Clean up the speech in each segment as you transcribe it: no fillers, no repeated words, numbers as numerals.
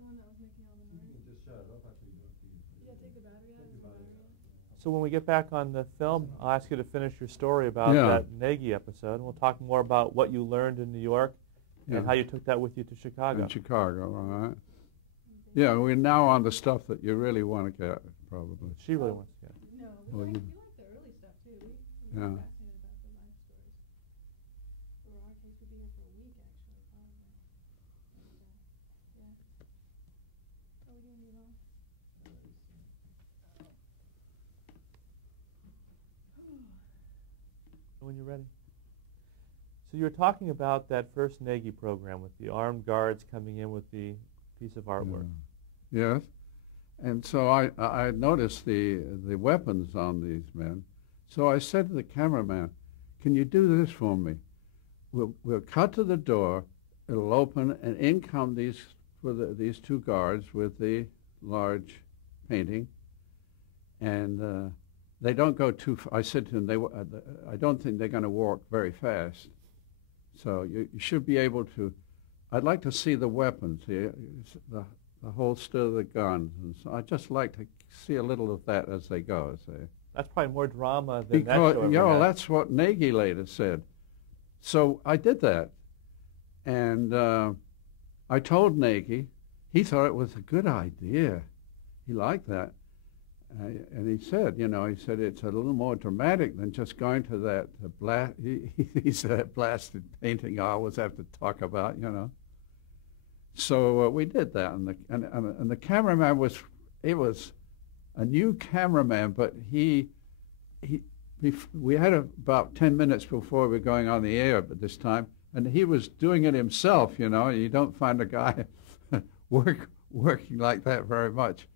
the one that was making all the noise? You can just shut it off after you do it. Yeah, take the battery out. So when we get back on the film, I'll ask you to finish your story about that Nagy episode, and we'll talk more about what you learned in New York and how you took that with you to Chicago. In Chicago, all right. Yeah, we're now on the stuff that you really want to get, probably. She really wants to get. No, we like the early stuff, too. We're Yeah. fascinated about the life stories. For our case, we'd be here for a week, actually, probably. And, yeah. Are we going to move on? When you're ready. So you were talking about that first Nagy program with the armed guards coming in with the piece of artwork. Yes. And so I noticed the weapons on these men. So I said to the cameraman, can you do this for me? We'll cut to the door, it'll open, and in come these two guards with the large painting. And they don't go too far. I said to them, I don't think they're going to walk very fast. So you should be able to, I'd like to see the weapons, the holster of the guns. And so I'd just like to see a little of that as they go. That's probably more drama than that show ever had. Well, that's what Nagy later said. So I did that. And I told Nagy, he thought it was a good idea. He liked that. And he said, it's a little more dramatic than just going to that he said that blasted painting I always have to talk about, So we did that, and the cameraman was a new cameraman, but we had about 10 minutes before we were going on the air at this time, and he was doing it himself, You don't find a guy working like that very much.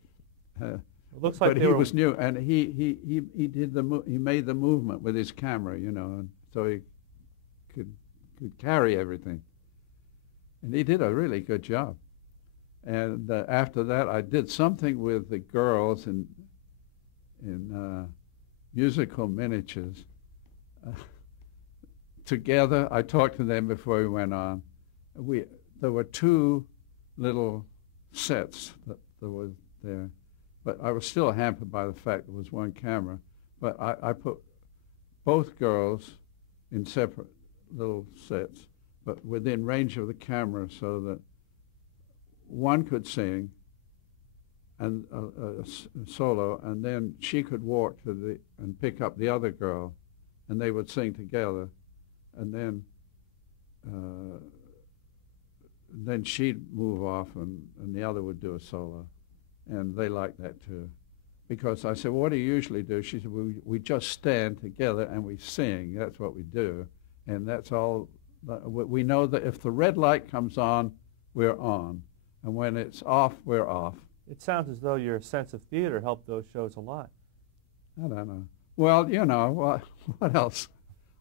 It looks like but he was new, and he made the movement with his camera, and so he could carry everything. And he did a really good job. And after that, I did something with the girls in musical miniatures. Together, I talked to them before we went on. There were two little sets that were there. But I was still hampered by the fact there was one camera. But I put both girls in separate little sets, but within range of the camera, so that one could sing and a solo, and then she could walk and pick up the other girl, and they would sing together, and then she'd move off, and the other would do a solo. And they liked that too. Because I said, what do you usually do? She said, we just stand together and we sing. That's what we do. And that's all. We know that if the red light comes on, we're on. And when it's off, we're off. It sounds as though your sense of theater helped those shows a lot. I don't know. Well, what else?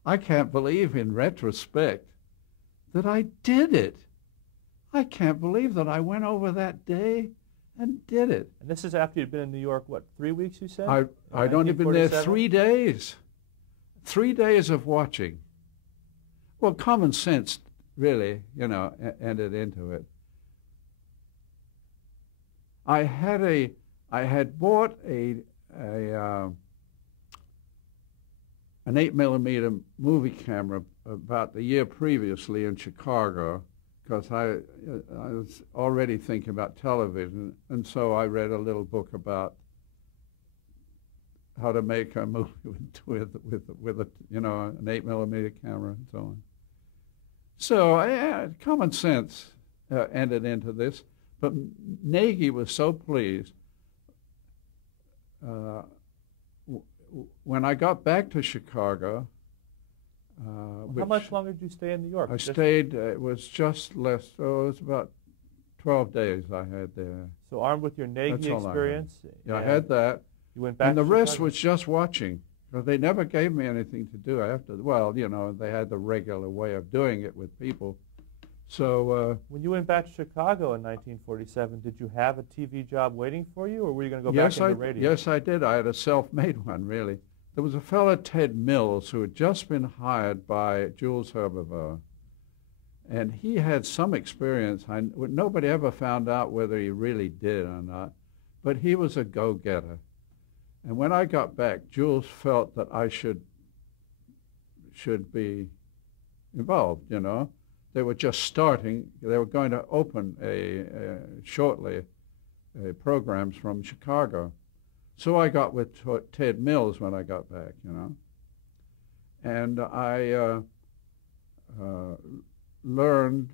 I can't believe in retrospect that I did it. I can't believe that I went over that day and did it. And this is after you'd been in New York, what, 3 weeks, you said? I'd only been there 3 days. 3 days of watching. Well, common sense really, entered into it. I had bought an 8mm movie camera about the year previously in Chicago, because I was already thinking about television, and so I read a little book about how to make a movie with an 8mm camera and so on. So common sense entered into this, but Nagy was so pleased. When I got back to Chicago, how much longer did you stay in New York? I stayed, it was just less, it was about 12 days I had there. So armed with your Nagy experience? I had that. You went back and the to rest Chicago? was just watching. Because they never gave me anything to do after. Well, they had the regular way of doing it with people. So when you went back to Chicago in 1947, did you have a TV job waiting for you, or were you going to go back into radio? Yes, I did. I had a self-made one, really. There was a fellow, Ted Mills, who had just been hired by Jules Herberville. And he had some experience. Nobody ever found out whether he really did or not, but he was a go-getter. And when I got back, Jules felt that I should be involved, you know. They were just starting. They were going to open shortly programs from Chicago. So I got with Ted Mills when I got back, you know. And I learned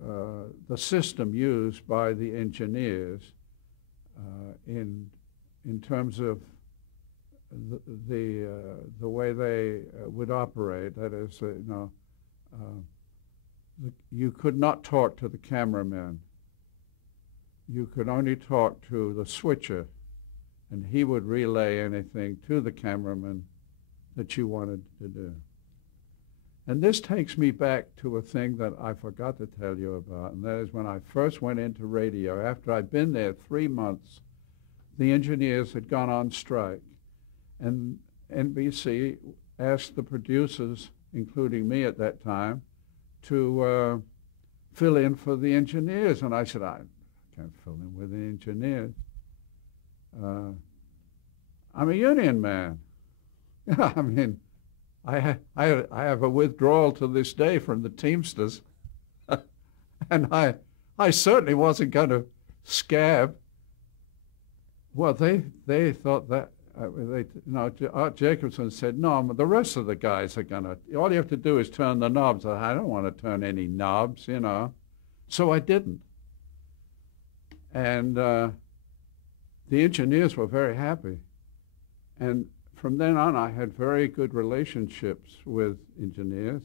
the system used by the engineers in terms of the way they would operate. That is, you know, you could not talk to the cameraman. You could only talk to the switcher, and he would relay anything to the cameraman that you wanted to do. And this takes me back to a thing that I forgot to tell you about, and that is when I first went into radio. After I'd been there 3 months, the engineers had gone on strike, and NBC asked the producers, including me at that time, to fill in for the engineers. And I said, I can't fill in with the engineers. I'm a union man. I mean, I have a withdrawal to this day from the Teamsters, and I certainly wasn't going to scab. Well, they thought that. Art Jacobson said, no, the rest of the guys are going to, all you have to do is turn the knobs. I don't want to turn any knobs, you know. So I didn't. And the engineers were very happy. And from then on, I had very good relationships with engineers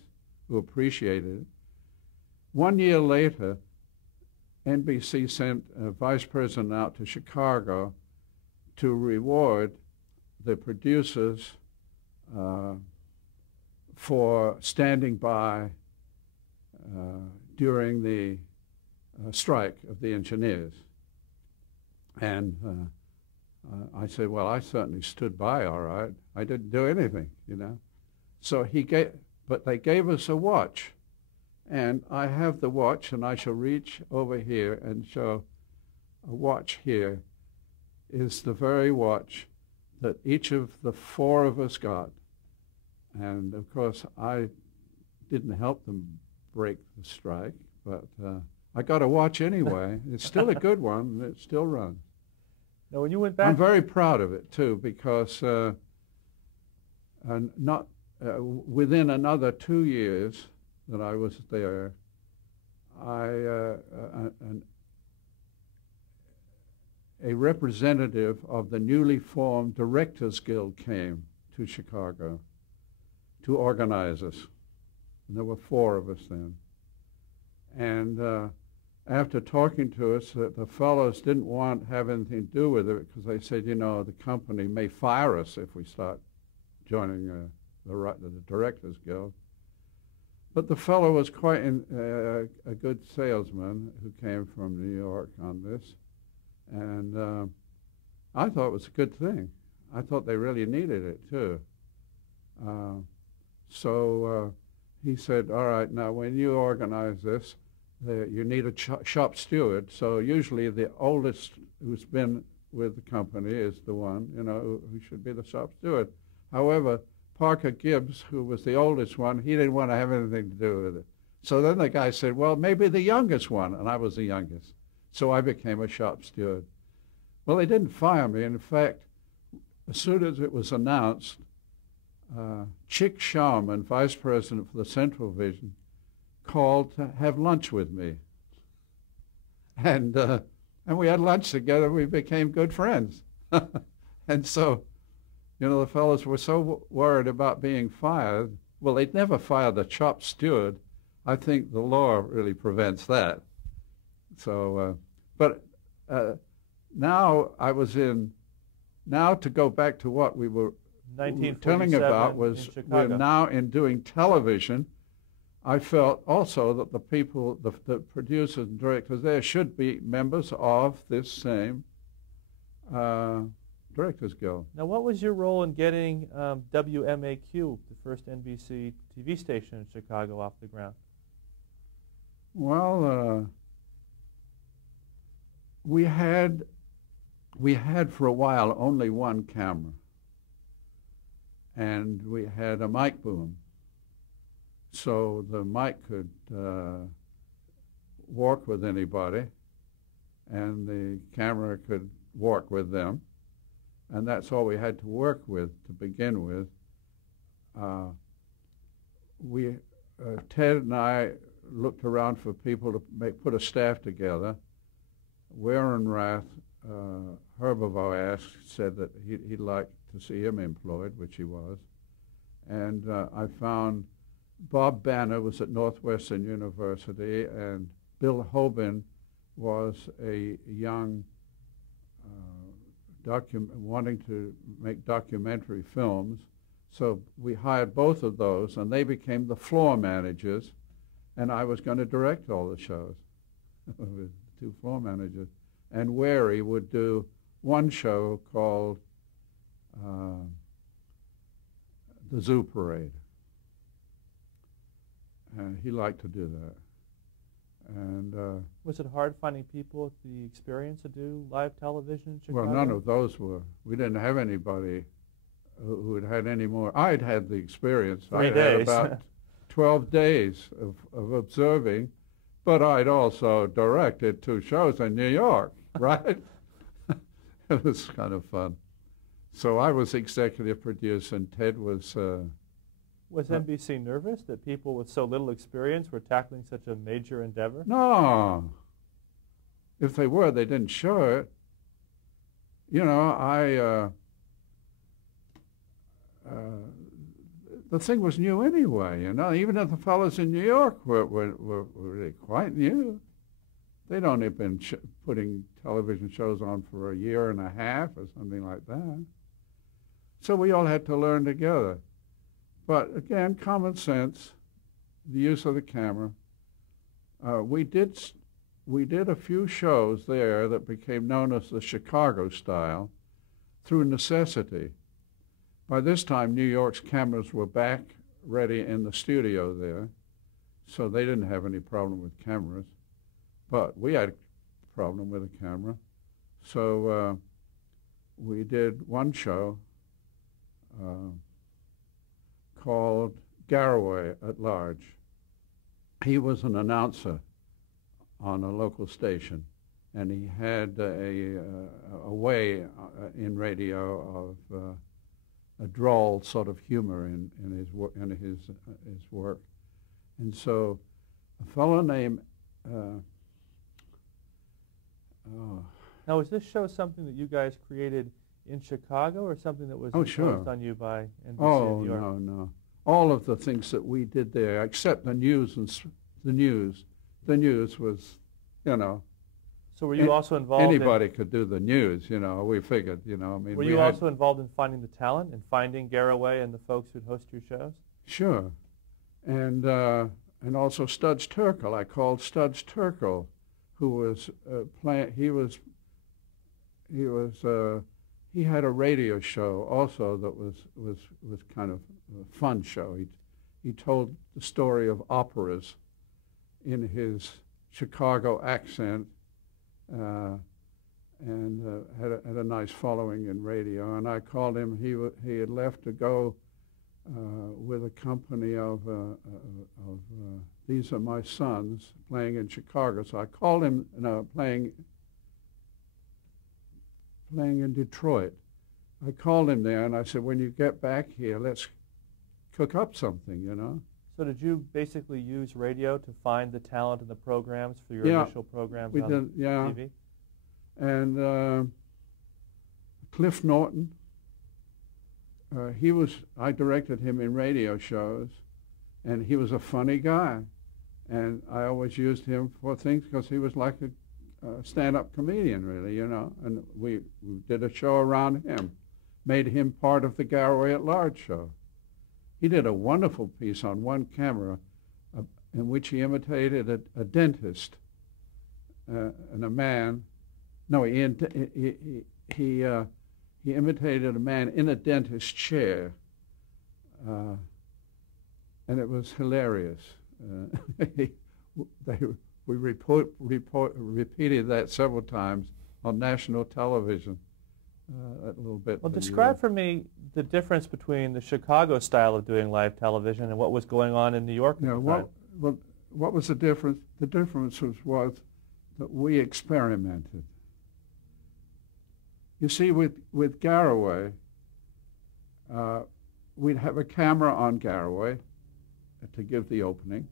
who appreciated it. 1 year later, NBC sent a vice president out to Chicago to reward the producers for standing by during the strike of the engineers. And I said, well, I certainly stood by all right. I didn't do anything, you know. So but they gave us a watch. And I have the watch, and I shall reach over here and show a watch here is the very watch that each of the 4 of us got. And of course, I didn't help them break the strike, but I got a watch anyway. It's still a good one, and it still runs. Now, when you went back, I'm very proud of it too, because within another 2 years that I was there, a representative of the newly formed Directors Guild came to Chicago to organize us. And there were 4 of us then. And after talking to us, the fellows didn't want to have anything to do with it because they said, you know, the company may fire us if we start joining the Directors Guild. But the fellow was quite a good salesman who came from New York on this. And I thought it was a good thing. I thought they really needed it, too. So he said, all right, now when you organize this, you need a shop steward. So usually the oldest who's been with the company is the one, you know, who should be the shop steward. However, Parker Gibbs, who was the oldest one, he didn't want to have anything to do with it. So then the guy said, well, maybe the youngest one, and I was the youngest. So I became a shop steward. Well, they didn't fire me. In fact, as soon as it was announced, Chick Sharman, vice president for the Central Vision, called to have lunch with me. And we had lunch together. We became good friends. And so, you know, the fellows were so worried about being fired. Well, they'd never fire the shop steward. I think the law really prevents that. So, but now to go back to what we were telling about was we're now in doing television. I felt also that the people, the producers and directors there should be members of this same Directors Guild. Now, what was your role in getting WMAQ, the first NBC TV station in Chicago, off the ground? Well, we had for a while only one camera, and we had a mic boom, so the mic could walk with anybody, and the camera could walk with them, and that's all we had to work with to begin with. Ted and I looked around for people to put a staff together. Warenrath Herbovo said that he'd like to see him employed, which he was. And I found Bob Banner was at Northwestern University, and Bill Hoban was a young wanting to make documentary films. So we hired both of those, and they became the floor managers, and I was going to direct all the shows with two floor managers. And Wary would do one show called The Zoo Parade. And he liked to do that. And was it hard finding people with the experience to do live television in Chicago? Well, none of those were. We didn't have anybody who had had any more. I'd had the experience. 3 I days. had about 12 days of observing, but I'd also directed 2 shows in New York, right? It was kind of fun. So I was executive producer, and Ted was... Was NBC nervous that people with so little experience were tackling such a major endeavor? No. If they were, they didn't show it. You know, the thing was new anyway, you know. Even if the fellows in New York were really quite new. They'd only been putting television shows on for a year and a half or something like that. So we all had to learn together. But again, common sense, the use of the camera. We did a few shows there that became known as the Chicago style through necessity. By this time, New York's cameras were back ready in the studio there, so they didn't have any problem with cameras. But we had a problem with a camera. So we did one show called Garraway at Large. He was an announcer on a local station, and he had a way in radio of a droll sort of humor in his work. And so a fellow named Now, was this show something that you guys created in Chicago, or something that was imposed on you by NBC in New York? No. All of the things that we did there, except the news the news was, you know. So were you also involved? Anybody could do the news, you know. We figured, you know. I mean, were you also involved in finding the talent and finding Garraway and the folks who'd host your shows? Sure, and also Studs Terkel. I called Studs Terkel, who was playing. He had a radio show also that was kind of a fun show. He told the story of operas in his Chicago accent, and had a nice following in radio. And I called him. He had left to go with a company of These Are My Sons playing in Chicago. So I called him playing in Detroit. I called him there and I said, when you get back here, let's cook up something, you know. So did you basically use radio to find the talent in the programs for your initial programs on TV? And Cliff Norton, I directed him in radio shows, and he was a funny guy. And I always used him for things because he was like a stand-up comedian, really, you know. And we did a show around him, made him part of the Garraway at Large show. He did a wonderful piece on one camera in which he imitated a dentist and a man. No, he imitated a man in a dentist's chair, and it was hilarious. repeated that several times on national television. A little bit. Well, describe for me the difference between the Chicago style of doing live television and what was going on in New York at the time. What was the difference? The difference was that we experimented. You see, with Garraway, we'd have a camera on Garraway to give the opening,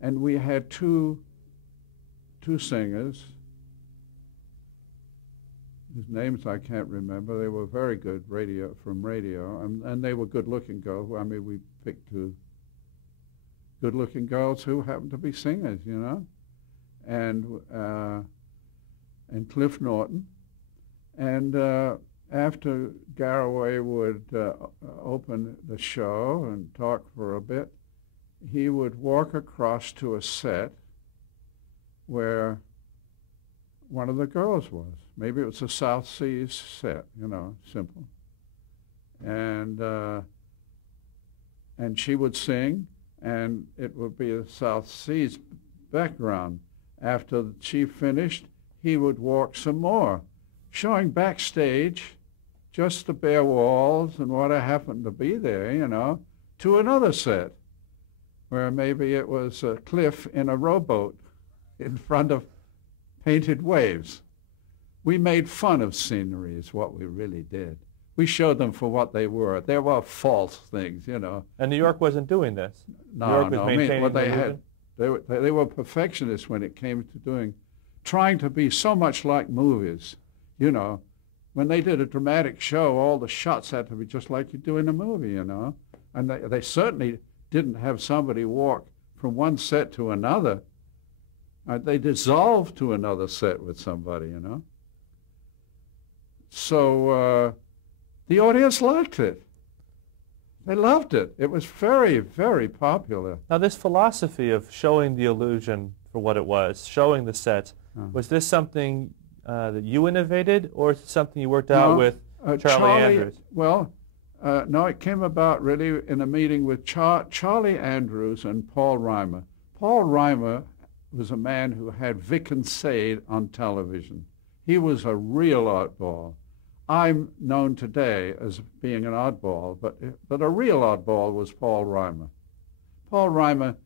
and we had two singers whose names I can't remember. They were very good from radio, and they were good-looking girls. I mean, we picked two good-looking girls who happened to be singers, you know, and Cliff Norton. And after Garraway would open the show and talk for a bit, he would walk across to a set where one of the girls was. Maybe it was a South Seas set, you know, simple. And she would sing, and it would be a South Seas background. After she finished, he would walk some more, showing backstage just the bare walls and what happened to be there, you know, to another set where maybe it was a Cliff in a rowboat in front of painted waves. We made fun of scenery is what we really did. We showed them for what they were. They were false things, you know. And New York wasn't doing this? No, New York was no. maintaining What they the had, they were perfectionists when it came to trying to be so much like movies, you know. When they did a dramatic show, all the shots had to be just like you do in a movie, you know. And they certainly didn't have somebody walk from one set to another. They dissolved to another set with somebody, you know. So the audience liked it. They loved it. It was very, very popular. Now, this philosophy of showing the illusion for what it was, showing the sets, was this something that you innovated, or is it something you worked out with Charlie Andrews? Well, no, it came about really in a meeting with Charlie Andrews and Paul Reimer. Paul Reimer was a man who had Vic and Sade on television. He was a real oddball. I'm known today as being an oddball, but a real oddball was Paul Reimer. Paul Reimer,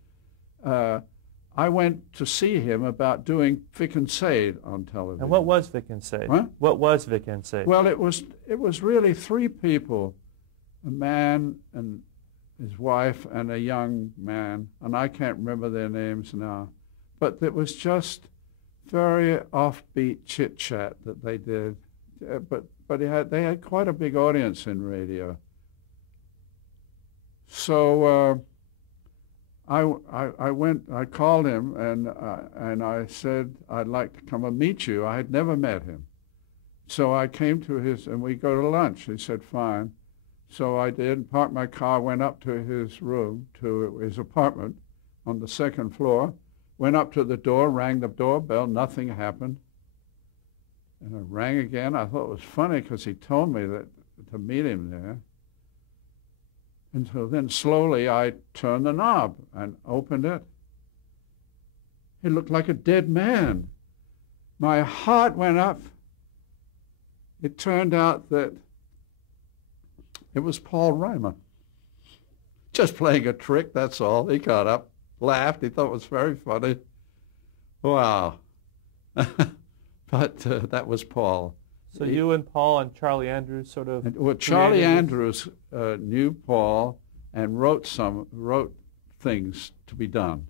I went to see him about doing Vic and Sade on television. And what was Vic and Sade? What? What was Vic and Sade? Well, it was really three people, a man and his wife and a young man, and I can't remember their names now, but it was just very offbeat chit-chat that they did. But they had quite a big audience in radio. So I called him and I said, I'd like to come and meet you. I had never met him. So I came to and we go to lunch. He said, fine. So I did, parked my car, went up to his room, to his apartment on the second floor, went up to the door, rang the doorbell, nothing happened. And I rang again. I thought it was funny because he told me that to meet him there. And so then slowly I turned the knob and opened it. He looked like a dead man. My heart went up. It turned out that it was Paul Reimer. Just playing a trick, that's all. He got up, laughed. He thought it was very funny. Wow. But that was Paul. So you and Paul and Charlie Andrews sort of... Well, Charlie Andrews knew Paul and wrote things to be done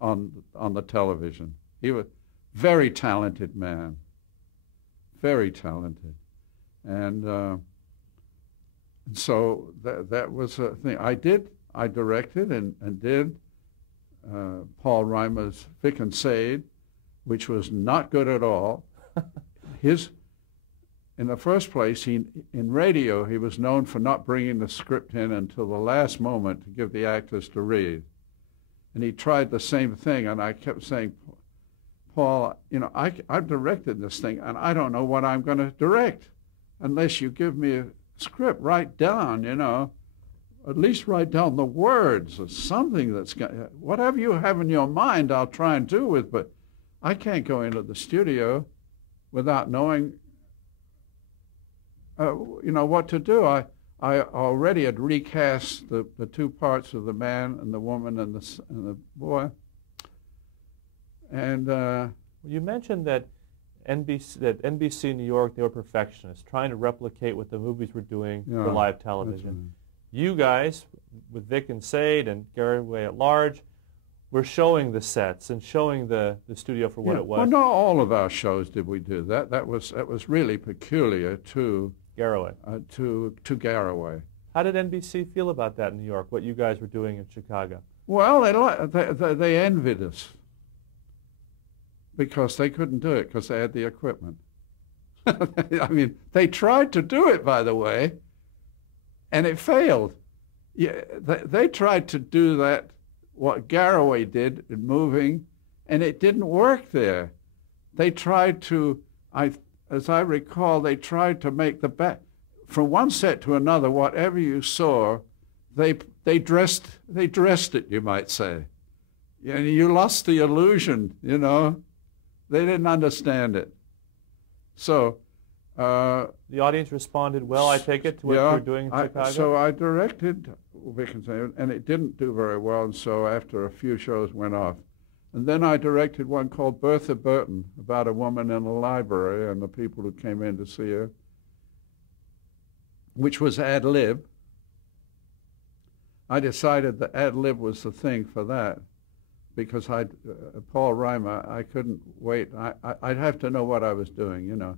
on the television. He was a very talented man, very talented. And so that was a thing. I directed and did Paul Reimer's Vic and Sade, which was not good at all. In the first place, in radio, he was known for not bringing the script in until the last moment to give the actors to read. And he tried the same thing, and I kept saying, Paul, you know, I've directed this thing, and I don't know what I'm going to direct unless you give me a script, write down, you know, at least write down the words or something that's got, whatever you have in your mind, I'll try and do with, but I can't go into the studio without knowing, what to do. I already had recast the two parts of the man and the woman and the boy. And you mentioned that NBC New York, they were perfectionists, trying to replicate what the movies were doing for live television. You guys, with Vic and Sade and Garraway at large, were showing the sets and showing the studio for what it was. Well, not all of our shows did we do that. That was really peculiar to Garraway. To Garraway. How did NBC feel about that in New York? What you guys were doing in Chicago? Well, they envied us because they couldn't do it because they had the equipment. I mean, they tried to do it, by the way, and it failed. Yeah, they tried to do that, what Garraway did in moving, and it didn't work there. They tried to, as I recall, they tried to make the back, from one set to another, whatever you saw, they dressed it, you might say. And you lost the illusion, They didn't understand it. So the audience responded well, I take it, to what you were doing in Chicago? So I directed Vic and Sade, and it didn't do very well, and so after a few shows went off. And then I directed one called Bertha Burton, about a woman in a library and the people who came in to see her, which was ad lib. I decided that ad lib was the thing for that, because Paul Reimer, I couldn't wait. I'd have to know what I was doing,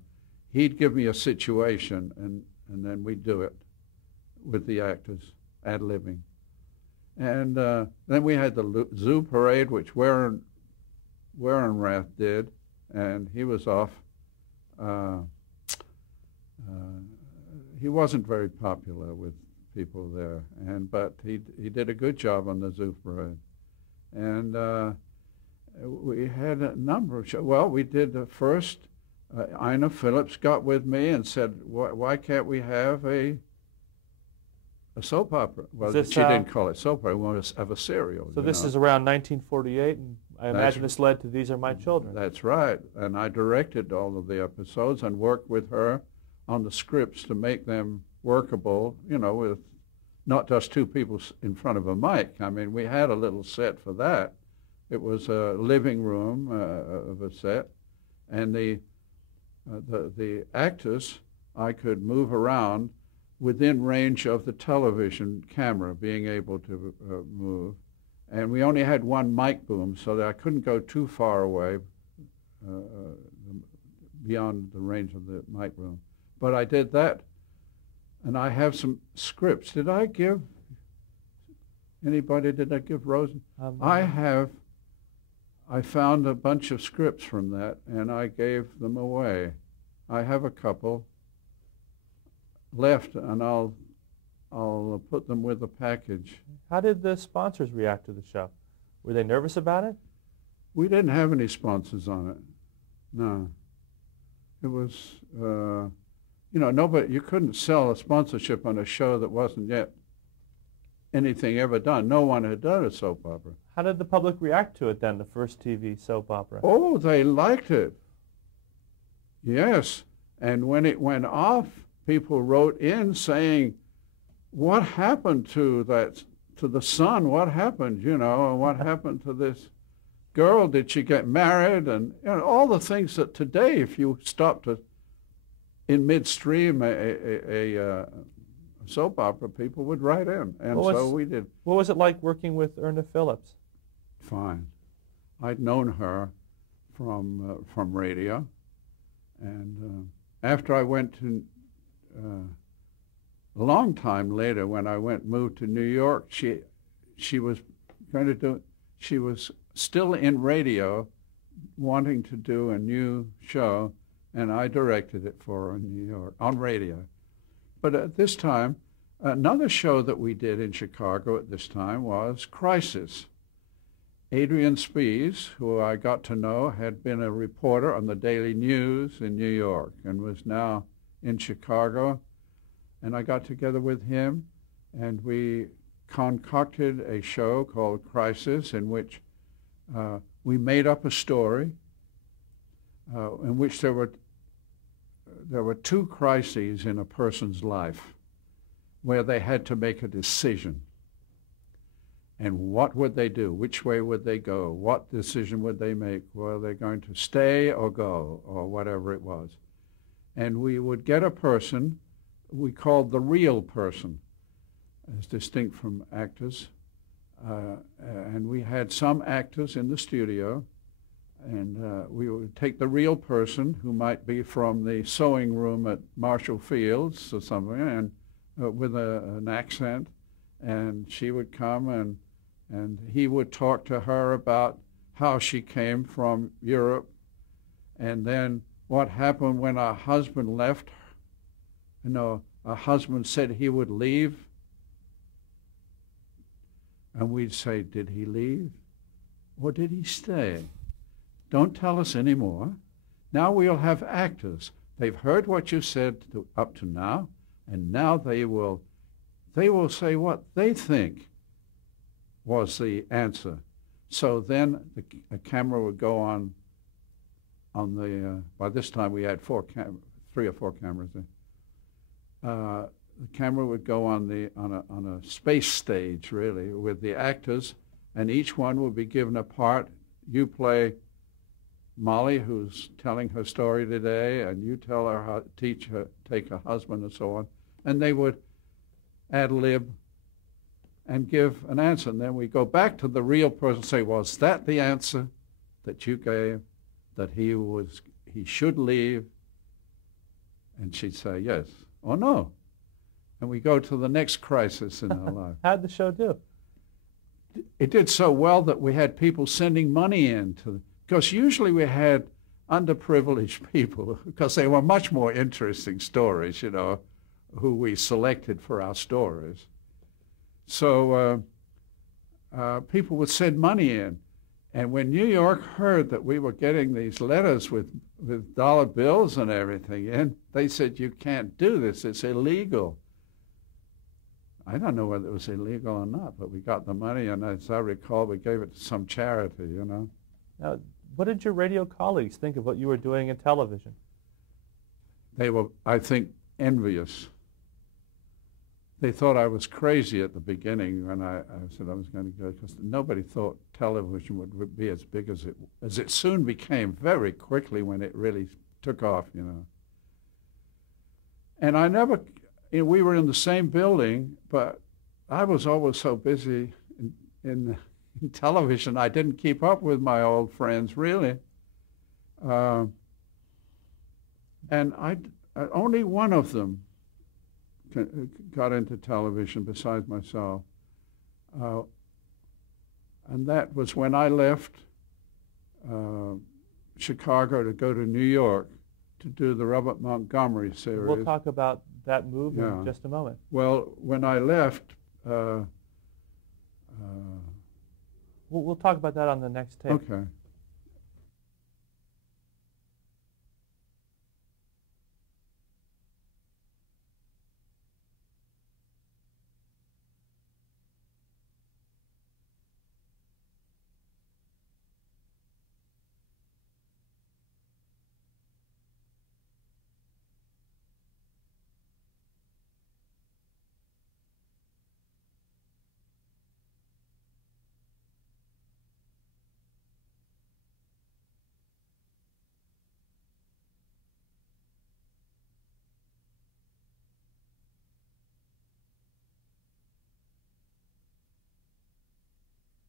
He'd give me a situation, and then we'd do it with the actors, ad-libbing. And then we had the Zoo Parade, which Warenrath did, and he was off. He wasn't very popular with people there, but he did a good job on the Zoo Parade. And we had a number of shows. Well, we did the first. Ina Phillips got with me and said, "Why can't we have a soap opera?" Well, she didn't call it soap opera. We wanted to have a serial. So this is around 1948, and I imagine this led to These Are My Children. That's right. And I directed all of the episodes and worked with her on the scripts to make them workable, with not just two people in front of a mic. I mean, we had a little set for that. It was a living room of a set, and the actors I could move around within range of the television camera, being able to move. And we only had one mic boom, so that I couldn't go too far away beyond the range of the mic boom. But I did that, and I have some scripts. Did I give Rosen? I found a bunch of scripts from that, and I gave them away. I have a couple left, and I'll put them with the package. How did the sponsors react to the show? Were they nervous about it? We didn't have any sponsors on it. No. It was, nobody. You couldn't sell a sponsorship on a show that wasn't yet anything ever done. No one had done a soap opera. How did the public react to it then, the first TV soap opera? Oh, they liked it. Yes. And when it went off, people wrote in saying, "What happened to the son? What happened, and what happened to this girl? Did she get married?" And all the things that today, if you stopped in midstream a soap opera, people would write in. And so we did. What was it like working with Erna Phillips? Fine. I'd known her from radio, and after I went to a long time later, when I moved to New York, she was she was still in radio, wanting to do a new show, and I directed it for her in New York on radio. But at this time, another show that we did in Chicago at this time was Crisis. Adrian Spies, who I got to know, had been a reporter on the Daily News in New York and was now in Chicago. And I got together with him, and we concocted a show called Crisis, in which we made up a story in which there were two crises in a person's life where they had to make a decision. And what would they do? Which way would they go? What decision would they make? Were they going to stay or go, or whatever it was? And we would get a person we called the real person, as distinct from actors. And we had some actors in the studio, and we would take the real person, who might be from the sewing room at Marshall Fields or somewhere, and with an accent, and she would come, and he would talk to her about how she came from Europe, and then what happened when her husband left. You know, her husband said he would leave, and we'd say, did he leave or did he stay? Don't tell us anymore. Now we'll have actors. They've heard what you said up to now, and now they will say what they think was the answer. So then the camera would go on the, by this time we had 3 or 4 cameras there. The camera would go on a space stage, really, with the actors, and each one would be given a part. You play Molly, who's telling her story today, and you tell her how take her husband and so on, and they would ad-lib and give an answer. And then we go back to the real person and say, was that the answer that you gave, that he should leave? And she'd say yes or no. And we go to the next crisis in our life. How'd the show do? It did so well that we had people sending money in because usually we had underprivileged people, because they were much more interesting stories, you know, who we selected for our stories. So people would send money in. And when New York heard that we were getting these letters with dollar bills and everything in, they said, you can't do this, it's illegal. I don't know whether it was illegal or not, but we got the money, and as I recall, we gave it to some charity, you know. Now, what did your radio colleagues think of what you were doing in television? They were, I think, envious. They thought I was crazy at the beginning when I said I was going to go, because nobody thought television would be as big as it soon became very quickly when it really took off, you know. And I never, you know, we were in the same building, but I was always so busy in television, I didn't keep up with my old friends, really. And only one of them got into television besides myself. And that was when I left Chicago to go to New York to do the Robert Montgomery series. We'll talk about that move in just a moment. Well, when I left... we'll talk about that on the next tape. Okay.